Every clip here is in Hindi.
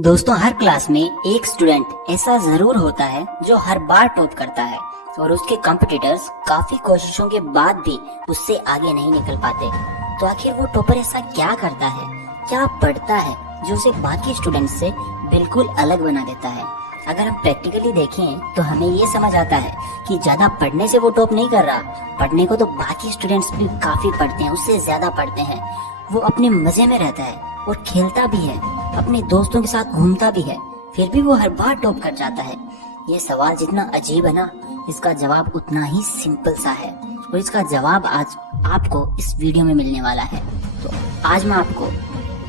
दोस्तों, हर क्लास में एक स्टूडेंट ऐसा जरूर होता है जो हर बार टॉप करता है और उसके कॉम्पिटिटर्स काफी कोशिशों के बाद भी उससे आगे नहीं निकल पाते। तो आखिर वो टॉपर ऐसा क्या करता है, क्या पढ़ता है जो उसे बाकी स्टूडेंट्स से बिल्कुल अलग बना देता है। अगर हम प्रैक्टिकली देखें तो हमें ये समझ आता है कि ज्यादा पढ़ने से वो टॉप नहीं कर रहा। पढ़ने को तो बाकी स्टूडेंट्स भी काफी पढ़ते हैं, उससे ज्यादा पढ़ते हैं। वो अपने मजे में रहता है और खेलता भी है, अपने दोस्तों के साथ घूमता भी है, फिर भी वो हर बार टॉप कर जाता है। ये सवाल जितना अजीब है ना, इसका जवाब उतना ही सिंपल सा है और इसका जवाब आज आपको इस वीडियो में मिलने वाला है। तो आज मैं आपको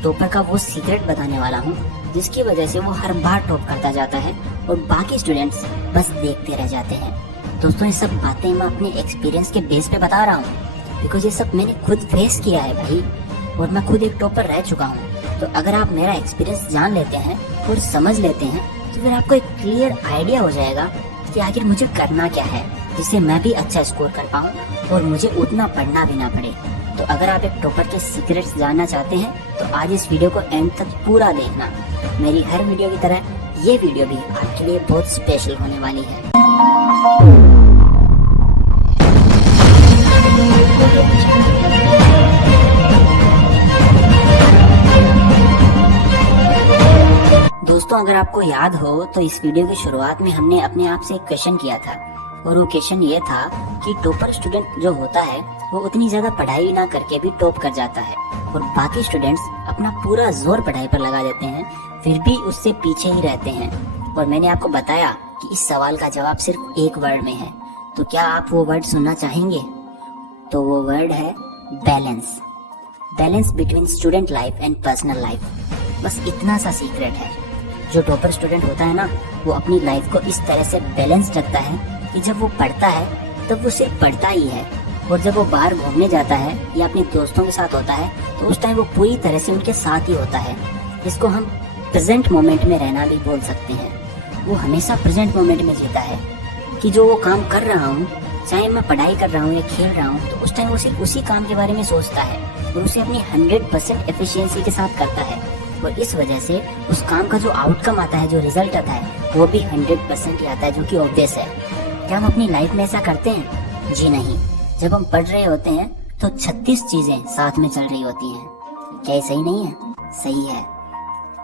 टॉपर का वो सीक्रेट बताने वाला हूँ जिसकी वजह से वो हर बार टॉप करता जाता है और बाकी स्टूडेंट्स बस देखते रह जाते हैं। दोस्तों, ये सब बातें मैं अपने एक्सपीरियंस के बेस पे बता रहा हूँ बिकॉज ये सब मैंने खुद फेस किया है भाई, और मैं खुद एक टॉपर रह चुका हूँ। तो अगर आप मेरा एक्सपीरियंस जान लेते हैं और समझ लेते हैं तो फिर आपको एक क्लियर आइडिया हो जाएगा कि आखिर मुझे करना क्या है जिससे मैं भी अच्छा स्कोर कर पाऊँ और मुझे उतना पढ़ना भी ना पड़े। तो अगर आप एक टॉपर के सीक्रेट्स जानना चाहते हैं तो आज इस वीडियो को एंड तक पूरा देखना। मेरी हर वीडियो की तरह ये वीडियो भी आपके लिए बहुत स्पेशल होने वाली है। दोस्तों, अगर आपको याद हो तो इस वीडियो की शुरुआत में हमने अपने आप से एक क्वेश्चन किया था और वो क्वेश्चन ये था कि टॉपर स्टूडेंट जो होता है वो उतनी ज्यादा पढ़ाई ना करके भी टॉप कर जाता है और बाकी स्टूडेंट्स अपना पूरा जोर पढ़ाई पर लगा देते हैं फिर भी उससे पीछे ही रहते हैं। और मैंने आपको बताया कि इस सवाल का जवाब सिर्फ एक वर्ड में है। तो क्या आप वो वर्ड सुनना चाहेंगे? तो वो वर्ड है balance. Balance between student life and personal life. बस इतना सा सीक्रेट है। जो टॉपर स्टूडेंट होता है ना, वो अपनी लाइफ को इस तरह से बैलेंस रखता है कि जब वो पढ़ता है तब वो सिर्फ पढ़ता ही है, और जब वो बाहर घूमने जाता है या अपने दोस्तों के साथ होता है तो उस टाइम वो पूरी तरह से उनके साथ ही होता है। इसको हम प्रेजेंट मोमेंट में रहना भी बोल सकते हैं। वो हमेशा प्रेजेंट मोमेंट में जीता है कि जो वो काम कर रहा हूँ, चाहे मैं पढ़ाई कर रहा हूँ या खेल रहा हूँ, तो उस टाइम वो सिर्फ उसी काम के बारे में सोचता है और उसे अपनी 100% एफिशिएंसी के साथ करता है। और इस वजह से उस काम का जो आउटकम आता है, जो रिजल्ट आता है, वो भी 100% ही आता है, जो कि ऑब्वियस है। क्या हम अपनी लाइफ में ऐसा करते हैं? जी नहीं। जब हम पढ़ रहे होते हैं तो 36 चीजें साथ में चल रही होती हैं। क्या ये सही नहीं है? सही है।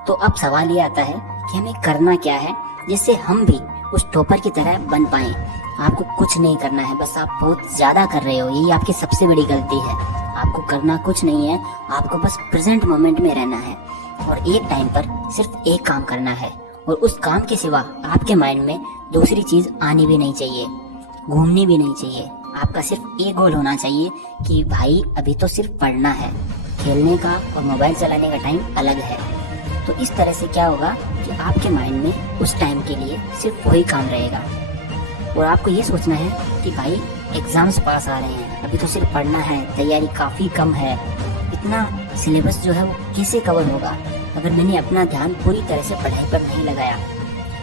तो अब सवाल ये आता है कि हमें करना क्या है जिससे हम भी उस टॉपर की तरह बन पाएं। आपको कुछ नहीं करना है, बस आप बहुत ज्यादा कर रहे हो, यही आपकी सबसे बड़ी गलती है। आपको करना कुछ नहीं है, आपको बस प्रेजेंट मोमेंट में रहना है और एक टाइम पर सिर्फ एक काम करना है, और उस काम के सिवा आपके माइंड में दूसरी चीज आनी भी नहीं चाहिए, घूमनी भी नहीं चाहिए। आपका सिर्फ एक गोल होना चाहिए कि भाई अभी तो सिर्फ पढ़ना है, खेलने का और मोबाइल चलाने का टाइम अलग है। तो इस तरह से क्या होगा कि आपके माइंड में उस टाइम के लिए सिर्फ वही काम रहेगा। और आपको ये सोचना है कि भाई एग्जाम्स पास आ रहे हैं, अभी तो सिर्फ पढ़ना है, तैयारी काफी कम है, इतना सिलेबस जो है वो कैसे कवर होगा अगर मैंने अपना ध्यान पूरी तरह से पढ़ाई पर नहीं लगाया।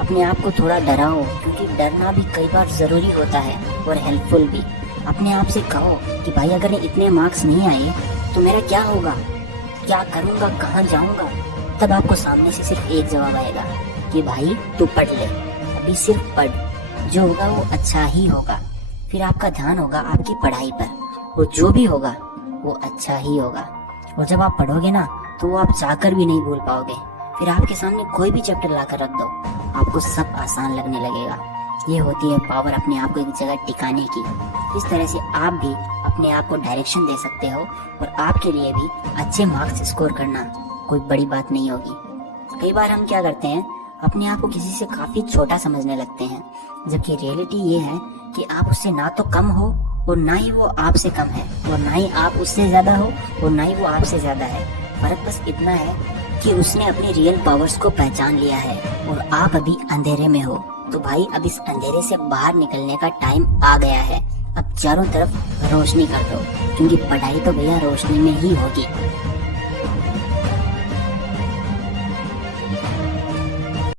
अपने आप को थोड़ा डराओ, क्योंकि डरना भी कई बार जरूरी होता है और हेल्पफुल भी। अपने आप से कहो कि भाई अगर इतने मार्क्स नहीं आए तो मेरा क्या होगा, क्या करूँगा, कहाँ जाऊँगा। तब आपको सामने से सिर्फ एक जवाब आएगा कि भाई तू पढ़ ले, अभी सिर्फ पढ़, जो होगा वो अच्छा ही होगा। फिर आपका ध्यान होगा आपकी पढ़ाई पर और जो भी होगा वो अच्छा ही होगा। और जब आप पढ़ोगे ना तो वो आप चाहकर भी नहीं भूल पाओगे। फिर आपके सामने कोई भी चैप्टर लाकर रख दो, आपको सब आसान लगने लगेगा। ये होती है पावर अपने आप को एक जगह टिकाने की। इस तरह से आप भी अपने आप को डायरेक्शन दे सकते हो और आपके लिए भी अच्छे मार्क्स स्कोर करना कोई बड़ी बात नहीं होगी। कई बार हम क्या करते हैं, अपने आप को किसी से काफी छोटा समझने लगते हैं, जबकि रियलिटी ये है कि आप उससे ना तो कम हो और ना ही वो आपसे कम है, और ना ही आप उससे ज्यादा हो और ना ही वो आपसे ज्यादा है। फर्क बस इतना है कि उसने अपनी रियल पावर्स को पहचान लिया है और आप अभी अंधेरे में हो। तो भाई अब इस अंधेरे से बाहर निकलने का टाइम आ गया है। अब चारों तरफ रोशनी कर दो, क्योंकि पढ़ाई तो भैया रोशनी में ही होगी।